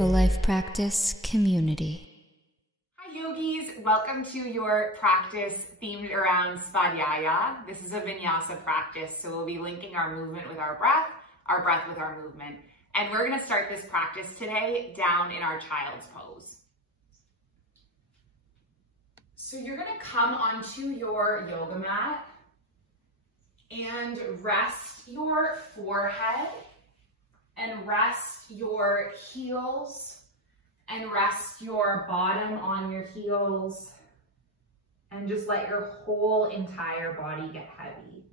Mindful Life Practice community. Hi yogis, welcome to your practice themed around SVADHYAYA. This is a Vinyasa practice, so we'll be linking our movement with our breath with our movement. And we're gonna start this practice today down in our child's pose. So you're gonna come onto your yoga mat and rest your forehead and rest your heels and rest your bottom on your heels and just let your whole entire body get heavy.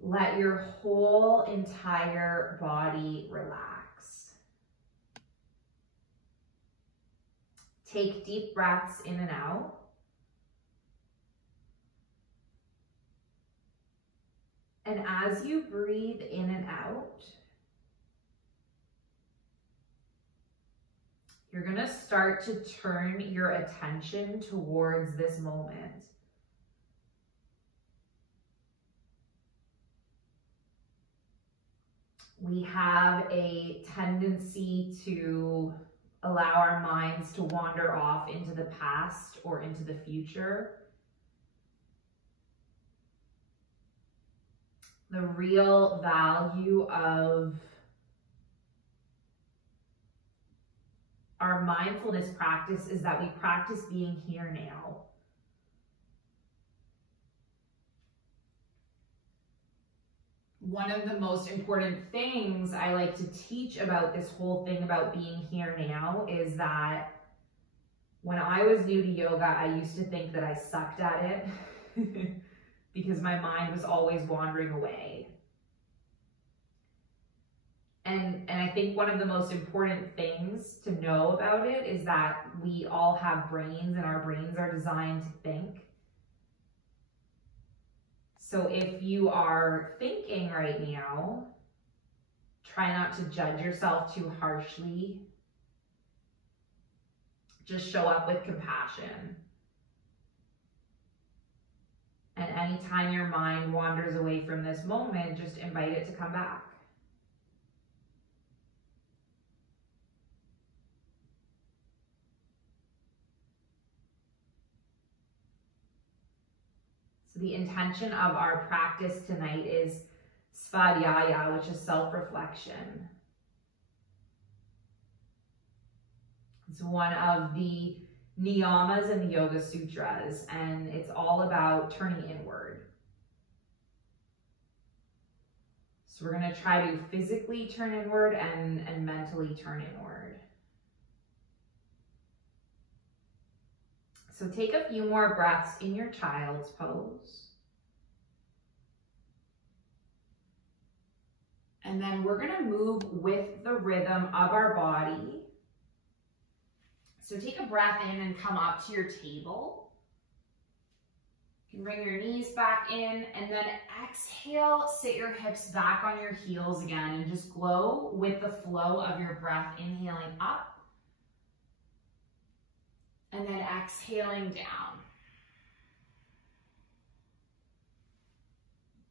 Let your whole entire body relax. Take deep breaths in and out. And as you breathe in and out, you're going to start to turn your attention towards this moment. We have a tendency to allow our minds to wander off into the past or into the future. The real value of our mindfulness practice is that we practice being here now. One of the most important things I like to teach about this whole thing about being here now is that when I was new to yoga, I used to think that I sucked at it because my mind was always wandering away. And I think one of the most important things to know about it is that we all have brains and our brains are designed to think. So if you are thinking right now, try not to judge yourself too harshly. Just show up with compassion. And anytime your mind wanders away from this moment, just invite it to come back. So the intention of our practice tonight is SVADHYAYA, which is self-reflection. It's one of the niyamas in the Yoga Sutras, and it's all about turning inward. So we're going to try to physically turn inward and mentally turn inward. So take a few more breaths in your child's pose. And then we're going to move with the rhythm of our body. So take a breath in and come up to your table. You can bring your knees back in and then exhale, sit your hips back on your heels again and just glow with the flow of your breath, inhaling up and then exhaling down.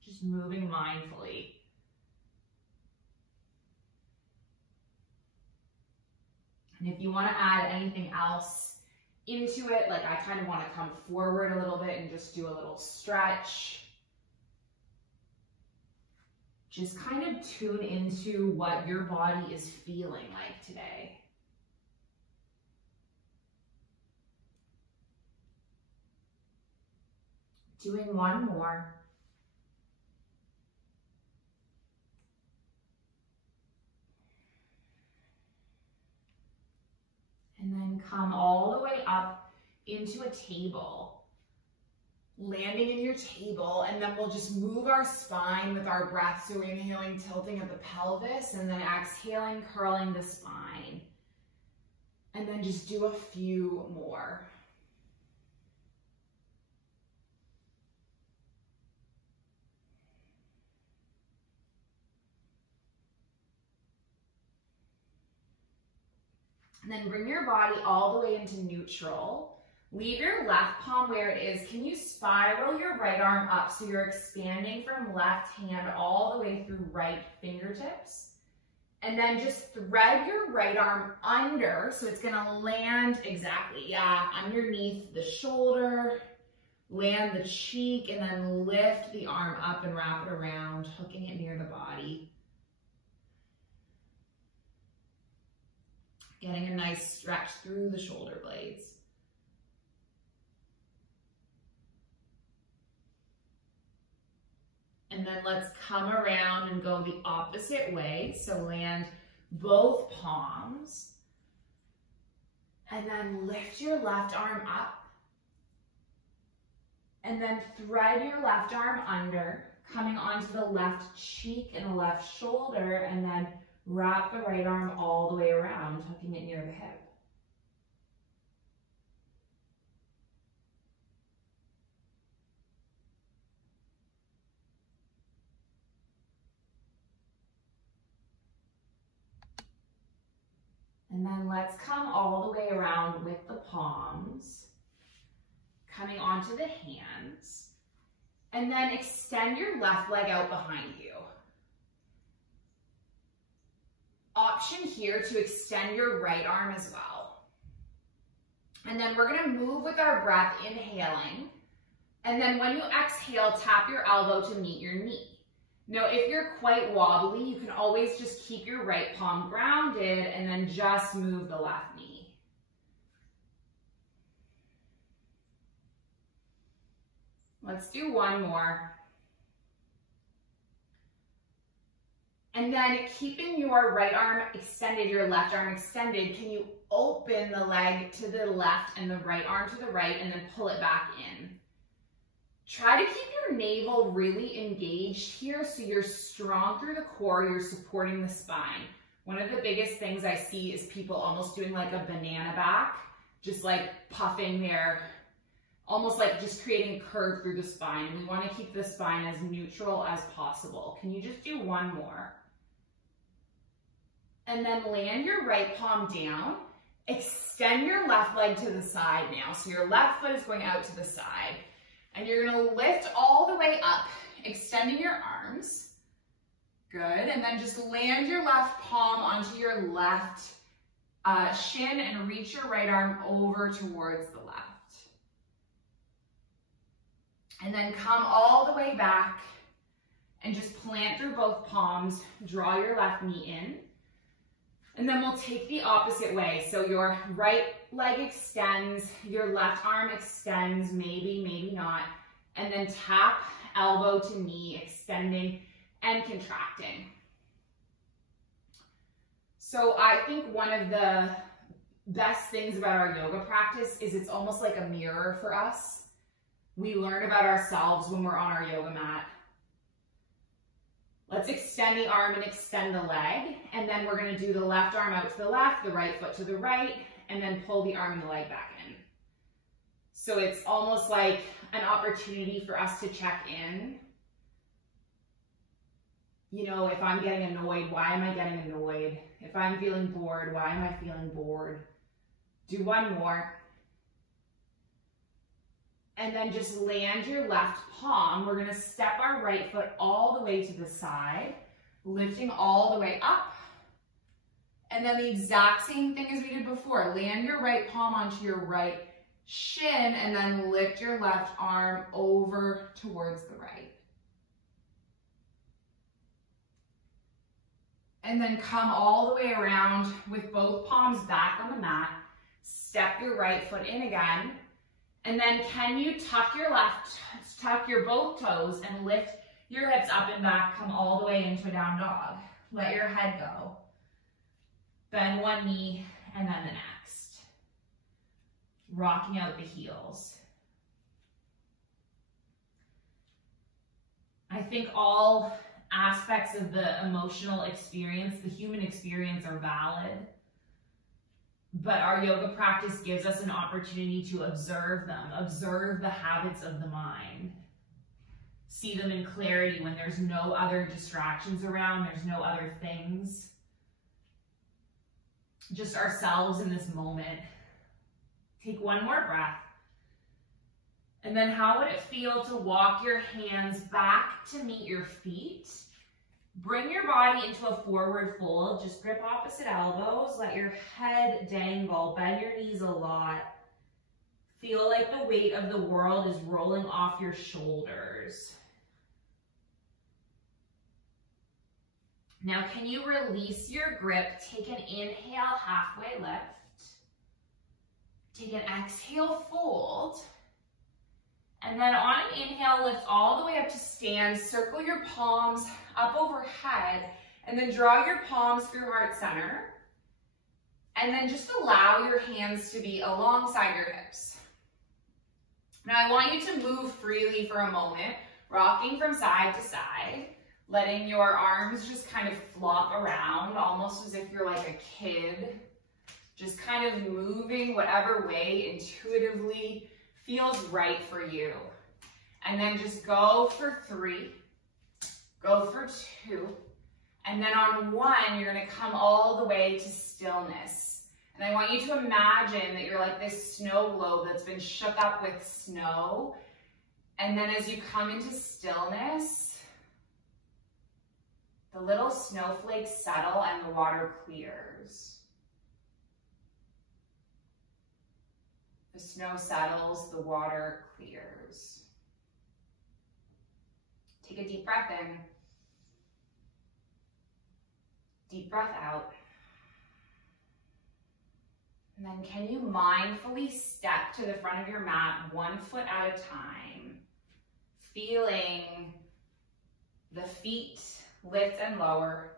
Just moving mindfully. And if you want to add anything else into it, like I kind of want to come forward a little bit and just do a little stretch. Just kind of tune into what your body is feeling like today. Doing one more. And then come all the way up into a table. Landing in your table, and then we'll just move our spine with our breath. So inhaling, tilting at the pelvis, and then exhaling, curling the spine. And then just do a few more. And then bring your body all the way into neutral. Leave your left palm where it is. Can you spiral your right arm up so you're expanding from left hand all the way through right fingertips? And then just thread your right arm under, so it's gonna land exactly, yeah, underneath the shoulder, land the cheek, and then lift the arm up and wrap it around, hooking it near the body. Getting a nice stretch through the shoulder blades. And then let's come around and go the opposite way. So land both palms. And then lift your left arm up. And then thread your left arm under, coming onto the left cheek and the left shoulder, and then wrap the right arm all the way around, hooking it near the hip. And then let's come all the way around with the palms, coming onto the hands, and then extend your left leg out behind you. Option here to extend your right arm as well. And then we're gonna move with our breath, inhaling, and then when you exhale, tap your elbow to meet your knee. Now, if you're quite wobbly, you can always just keep your right palm grounded and then just move the left knee. Let's do one more. And then keeping your right arm extended, your left arm extended, can you open the leg to the left and the right arm to the right and then pull it back in? Try to keep your navel really engaged here so you're strong through the core, you're supporting the spine. One of the biggest things I see is people almost doing like a banana back, just like puffing their, almost like just creating a curve through the spine. And we want to keep the spine as neutral as possible. Can you just do one more? And then land your right palm down. Extend your left leg to the side now. So your left foot is going out to the side. And you're gonna lift all the way up, extending your arms. Good, and then just land your left palm onto your left shin and reach your right arm over towards the left. And then come all the way back and just plant through both palms, draw your left knee in. And then we'll take the opposite way. So your right leg extends, your left arm extends, maybe, maybe not. And then tap elbow to knee, extending and contracting. So I think one of the best things about our yoga practice is it's almost like a mirror for us. We learn about ourselves when we're on our yoga mat. Let's extend the arm and extend the leg. And then we're gonna do the left arm out to the left, the right foot to the right, and then pull the arm and the leg back in. So it's almost like an opportunity for us to check in. You know, if I'm getting annoyed, why am I getting annoyed? If I'm feeling bored, why am I feeling bored? Do one more. And then just land your left palm. We're gonna step our right foot all the way to the side, lifting all the way up. And then the exact same thing as we did before. Land your right palm onto your right shin and then lift your left arm over towards the right. And then come all the way around with both palms back on the mat. Step your right foot in again. And then can you tuck your both toes and lift your hips up and back, come all the way into a down dog. Let your head go. Bend one knee and then the next. Rocking out the heels. I think all aspects of the emotional experience, the human experience, are valid. But our yoga practice gives us an opportunity to observe them, observe the habits of the mind, see them in clarity when there's no other distractions around, there's no other things. Just ourselves in this moment. Take one more breath. And then how would it feel to walk your hands back to meet your feet Bring your body into a forward fold. Just grip opposite elbows. Let your head dangle. Bend your knees a lot. Feel like the weight of the world is rolling off your shoulders. Now, can you release your grip? Take an inhale, halfway lift. Take an exhale, fold. And then on an inhale, lift all the way up to stand. Circle your palms up overhead. And then draw your palms through heart center. And then just allow your hands to be alongside your hips. Now I want you to move freely for a moment, rocking from side to side, letting your arms just kind of flop around, almost as if you're like a kid, just kind of moving whatever way intuitively feels right for you. And then just go for 3, go for 2, and then on 1, you're gonna come all the way to stillness. And I want you to imagine that you're like this snow globe that's been shook up with snow. And then as you come into stillness, the little snowflakes settle and the water clears. The snow settles, the water clears. Take a deep breath in. Deep breath out. And then can you mindfully step to the front of your mat 1 foot at a time, feeling the feet lift and lower.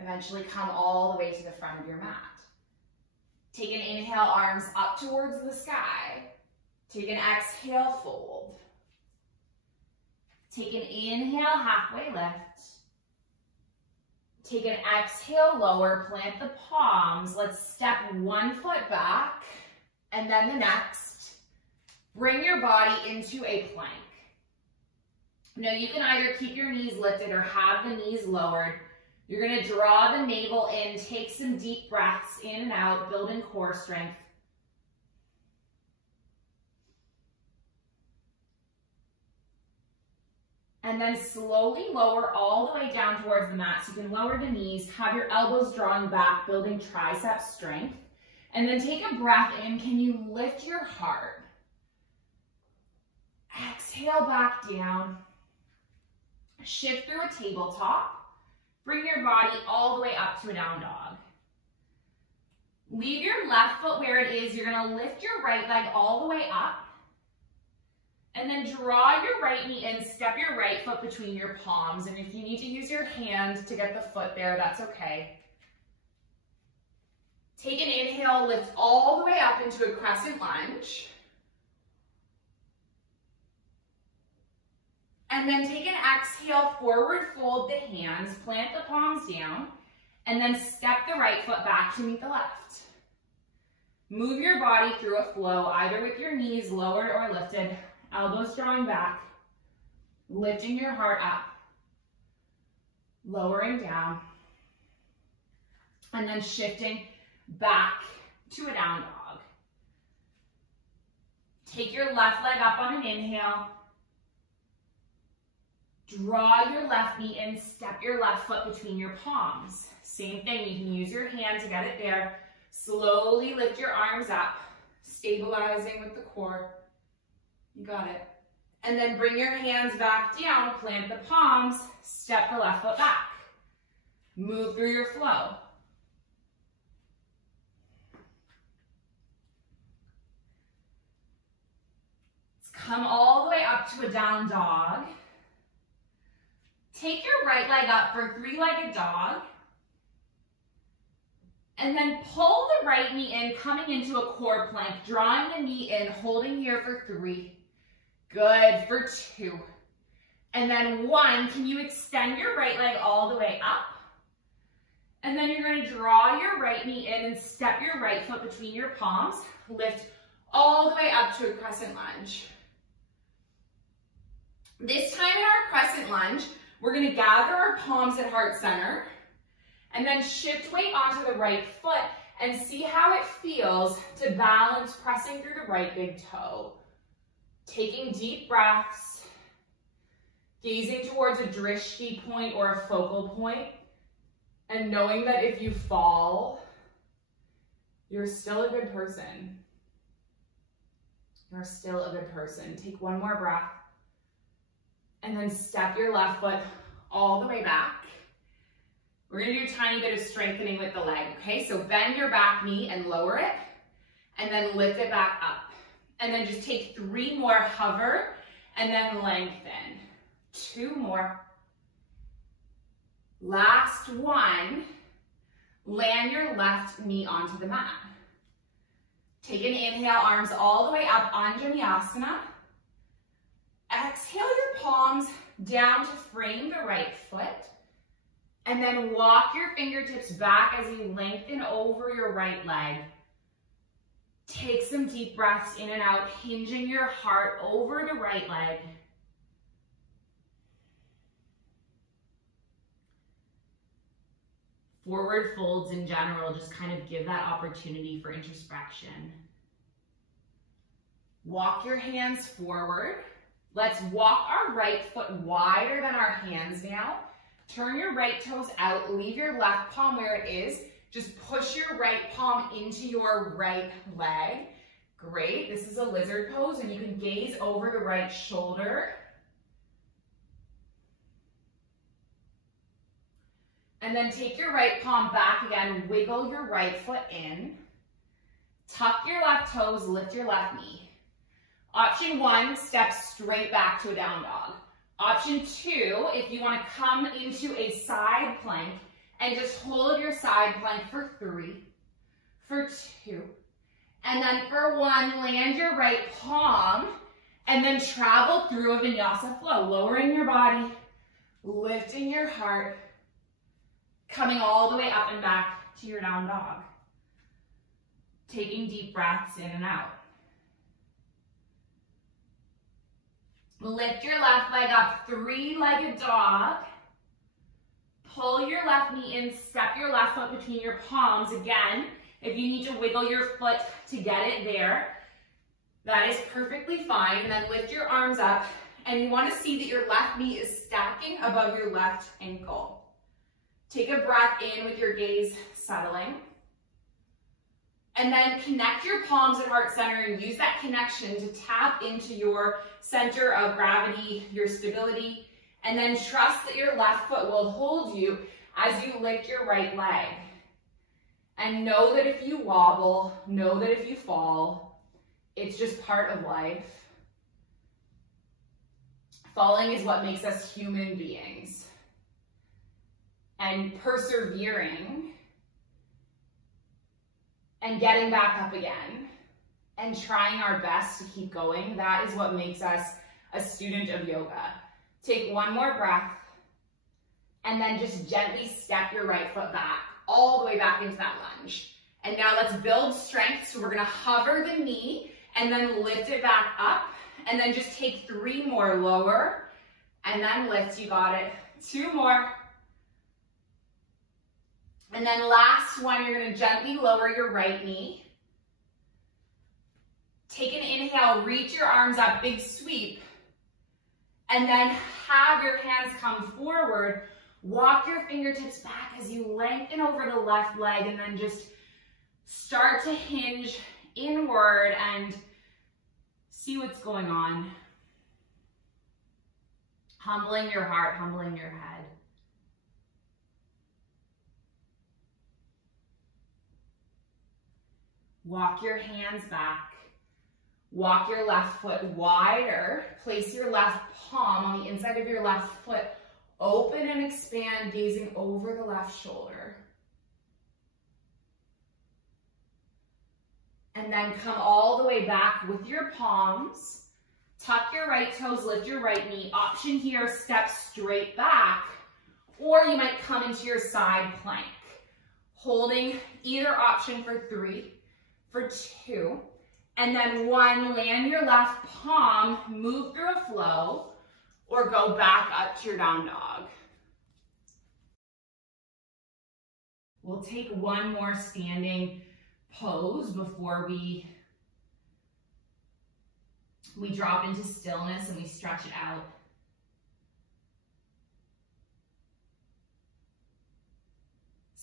Eventually come all the way to the front of your mat. Take an inhale, arms up towards the sky. Take an exhale, fold. Take an inhale, halfway lift. Take an exhale, lower, plant the palms. Let's step 1 foot back, and then the next. Bring your body into a plank. Now you can either keep your knees lifted or have the knees lowered. You're gonna draw the navel in, take some deep breaths in and out, building core strength. And then slowly lower all the way down towards the mat. So you can lower the knees, have your elbows drawing back, building tricep strength. And then take a breath in. Can you lift your heart? Exhale back down. Shift through a tabletop. Bring your body all the way up to a down dog. Leave your left foot where it is. You're gonna lift your right leg all the way up. And then draw your right knee in, step your right foot between your palms. And if you need to use your hand to get the foot there, that's okay. Take an inhale, lift all the way up into a crescent lunge. And then take an exhale, forward fold the hands, plant the palms down, and then step the right foot back to meet the left. Move your body through a flow, either with your knees lowered or lifted. Elbows drawing back, lifting your heart up, lowering down, and then shifting back to a down dog. Take your left leg up on an inhale. Draw your left knee in, step your left foot between your palms. Same thing, you can use your hand to get it there. Slowly lift your arms up, stabilizing with the core. You got it. And then bring your hands back down, plant the palms, step the left foot back. Move through your flow. Let's come all the way up to a down dog. Take your right leg up for three-legged dog. And then pull the right knee in, coming into a core plank, drawing the knee in, holding here for 3. Good, for 2. And then 1, can you extend your right leg all the way up? And then you're going to draw your right knee in and step your right foot between your palms. Lift all the way up to a crescent lunge. This time in our crescent lunge, we're going to gather our palms at heart center and then shift weight onto the right foot and see how it feels to balance pressing through the right big toe. Taking deep breaths, Gazing towards a drishti point or a focal point, and knowing that if you fall, you're still a good person. You're still a good person. Take one more breath, and then step your left foot all the way back. We're gonna do a tiny bit of strengthening with the leg, okay? So bend your back knee and lower it, and then lift it back up. And then just take 3 more, hover, and then lengthen. 2 more. Last one. Land your left knee onto the mat. Take an inhale, arms all the way up, Vinyasa. Exhale your palms down to frame the right foot. And then walk your fingertips back as you lengthen over your right leg. Take some deep breaths in and out, hinging your heart over the right leg. Forward folds in general just kind of give that opportunity for introspection. Walk your hands forward. Let's walk our right foot wider than our hands now. Turn your right toes out, leave your left palm where it is. Just push your right palm into your right leg. Great, this is a lizard pose, and you can gaze over the right shoulder. And then take your right palm back again, wiggle your right foot in. Tuck your left toes, lift your left knee. Option 1, step straight back to a down dog. Option 2, if you want to come into a side plank, and just hold your side plank for 3, for 2, and then for 1, land your right palm, and then travel through a vinyasa flow, lowering your body, lifting your heart, coming all the way up and back to your down dog. Taking deep breaths in and out. Lift your left leg up, 3-legged dog. Pull your left knee in, step your left foot between your palms. Again, if you need to wiggle your foot to get it there, that is perfectly fine. And then lift your arms up, and you want to see that your left knee is stacking above your left ankle. Take a breath in with your gaze settling. And then connect your palms at heart center and use that connection to tap into your center of gravity, your stability, and then trust that your left foot will hold you as you lift your right leg. And know that if you wobble, know that if you fall, it's just part of life. Falling is what makes us human beings. And persevering and getting back up again and trying our best to keep going, that is what makes us a student of yoga. Take one more breath, and then just gently step your right foot back, all the way back into that lunge. And now let's build strength. So we're gonna hover the knee and then lift it back up, and then just take 3 more, lower, and then lift, you got it. 2 more. And then last one, you're gonna gently lower your right knee. Take an inhale, reach your arms up, big sweep. And then have your hands come forward. Walk your fingertips back as you lengthen over the left leg, and then just start to hinge inward and see what's going on. Humbling your heart, humbling your head. Walk your hands back. Walk your left foot wider. Place your left palm on the inside of your left foot. Open and expand, gazing over the left shoulder. And then come all the way back with your palms. Tuck your right toes, lift your right knee. Option here, step straight back. Or you might come into your side plank. Holding either option for 3, for 2. And then 1, land your left palm, move through a flow, or go back up to your down dog. We'll take one more standing pose before we drop into stillness and we stretch it out.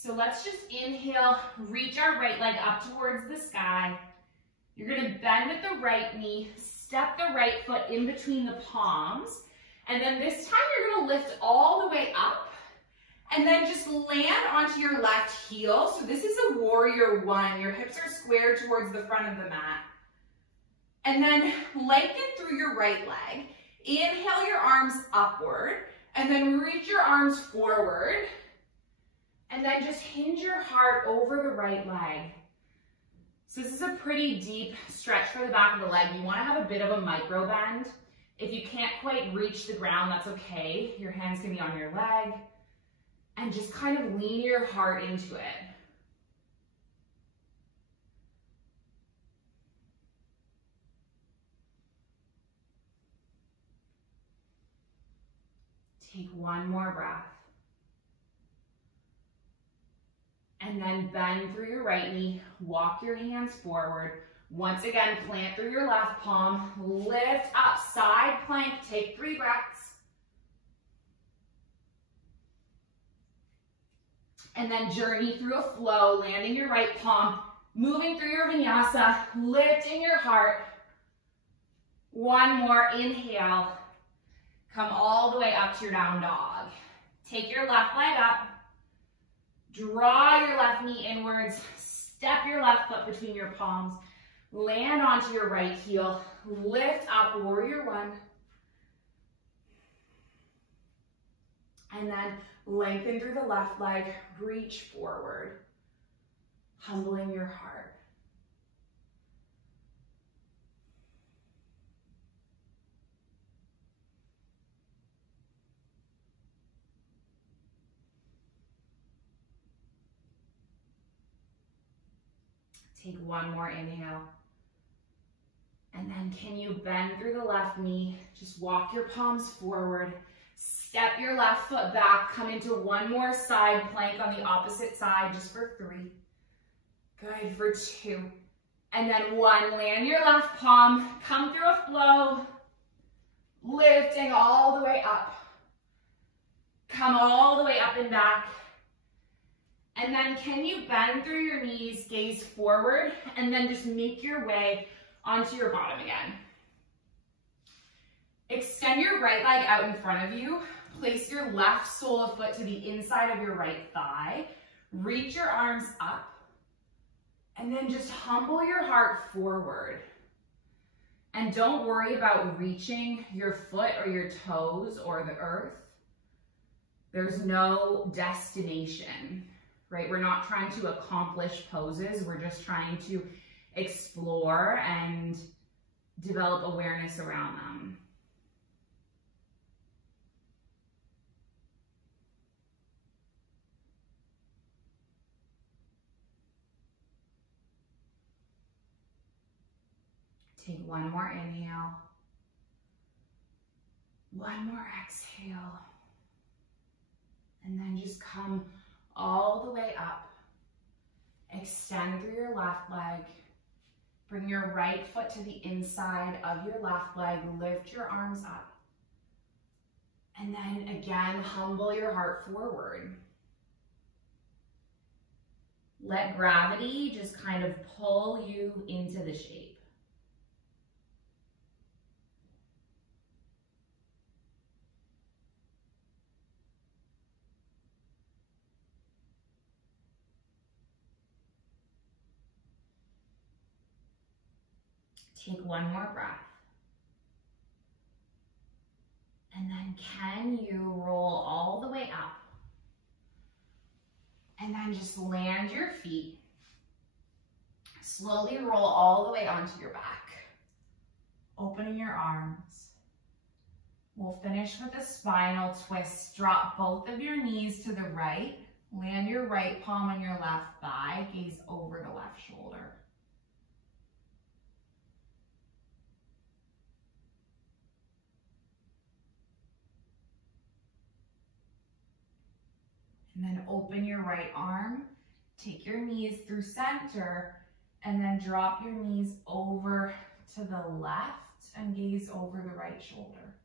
So let's just inhale, reach our right leg up towards the sky. You're gonna bend at the right knee, step the right foot in between the palms, and then this time you're gonna lift all the way up, and then just land onto your left heel. So this is a warrior one. Your hips are squared towards the front of the mat. And then lengthen through your right leg. Inhale your arms upward, and then reach your arms forward. And then just hinge your heart over the right leg. So this is a pretty deep stretch for the back of the leg. You want to have a bit of a micro bend. If you can't quite reach the ground, that's okay. Your hands can be on your leg. And just kind of lean your heart into it. Take one more breath. And then bend through your right knee, walk your hands forward. Once again, plant through your left palm, lift up, side plank, take 3 breaths. And then journey through a flow, landing your right palm, moving through your vinyasa, lifting your heart. One more, inhale. Come all the way up to your down dog. Take your left leg up. Draw your left knee inwards. Step your left foot between your palms. Land onto your right heel. Lift up, warrior one. And then lengthen through the left leg. Reach forward. Humbling your heart. Take one more inhale. And then can you bend through the left knee? Just walk your palms forward. Step your left foot back. Come into one more side plank on the opposite side, just for 3. Good, for 2. And then 1, land your left palm. Come through a flow. Lifting all the way up. Come all the way up and back. And then can you bend through your knees, gaze forward, and then just make your way onto your bottom again. Extend your right leg out in front of you. Place your left sole of foot to the inside of your right thigh. Reach your arms up. And then just humble your heart forward. And don't worry about reaching your foot or your toes or the earth. There's no destination. Right? We're not trying to accomplish poses. We're just trying to explore and develop awareness around them. Take one more inhale. One more exhale. And then just come all the way up. Extend through your left leg. Bring your right foot to the inside of your left leg. Lift your arms up. And then again, humble your heart forward. Let gravity just kind of pull you into the shape. Take one more breath. And then can you roll all the way up? And then just land your feet. Slowly roll all the way onto your back. Opening your arms. We'll finish with a spinal twist. Drop both of your knees to the right. Land your right palm on your left thigh. Gaze over the left shoulder. And then open your right arm, take your knees through center, and then drop your knees over to the left and gaze over the right shoulder.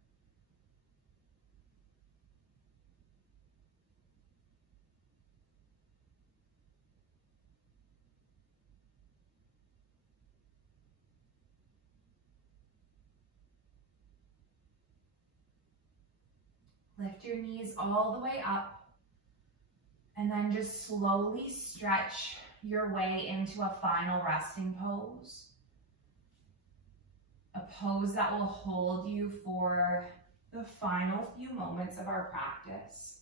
Lift your knees all the way up. And then just slowly stretch your way into a final resting pose. A pose that will hold you for the final few moments of our practice.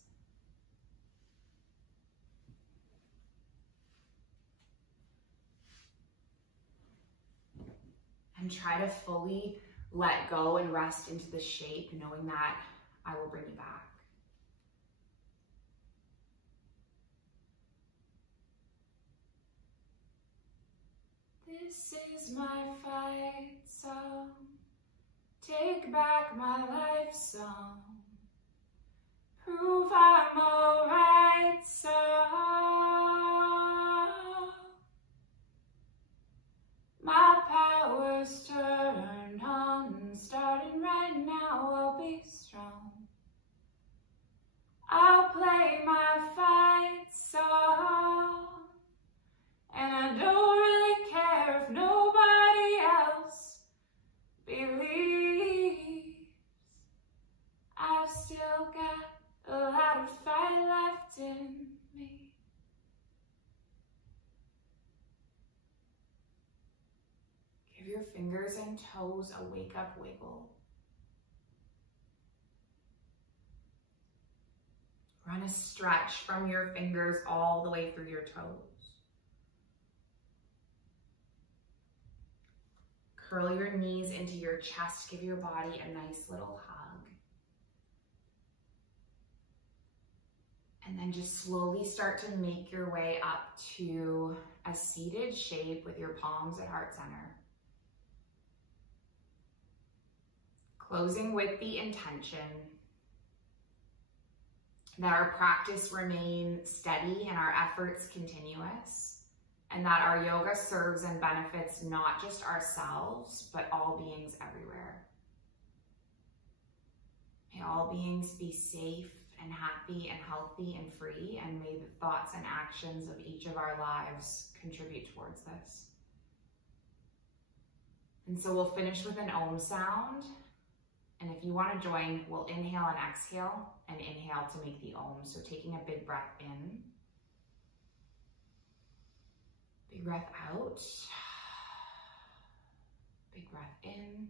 And try to fully let go and rest into the shape, knowing that I will bring you back. This is my fight song, take back my life song, prove I'm alright song. My power's turned on, starting right now, I'll be strong. I'll play my fight song, and I don't really care if nobody else believes. I've still got a lot of fight left in me. Give your fingers and toes a wake up wiggle. Run a stretch from your fingers all the way through your toes. Curl your knees into your chest. Give your body a nice little hug. And then just slowly start to make your way up to a seated shape with your palms at heart center. Closing with the intention that our practice remain steady and our efforts continuous, and that our yoga serves and benefits not just ourselves, but all beings everywhere. May all beings be safe and happy and healthy and free, and may the thoughts and actions of each of our lives contribute towards this. And so we'll finish with an Om sound. And if you want to join, we'll inhale and exhale, and inhale to make the Om. So taking a big breath in, big breath out, big breath in.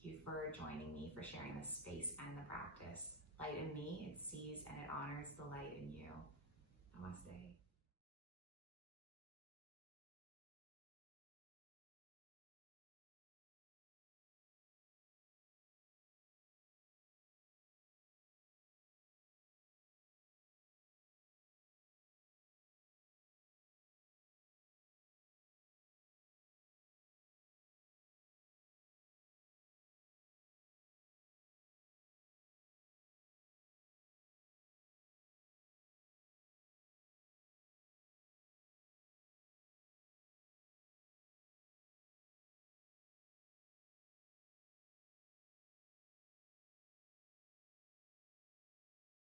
Thank you for joining me, for sharing this space and the practice. Light in me, it sees and it honors the light in you.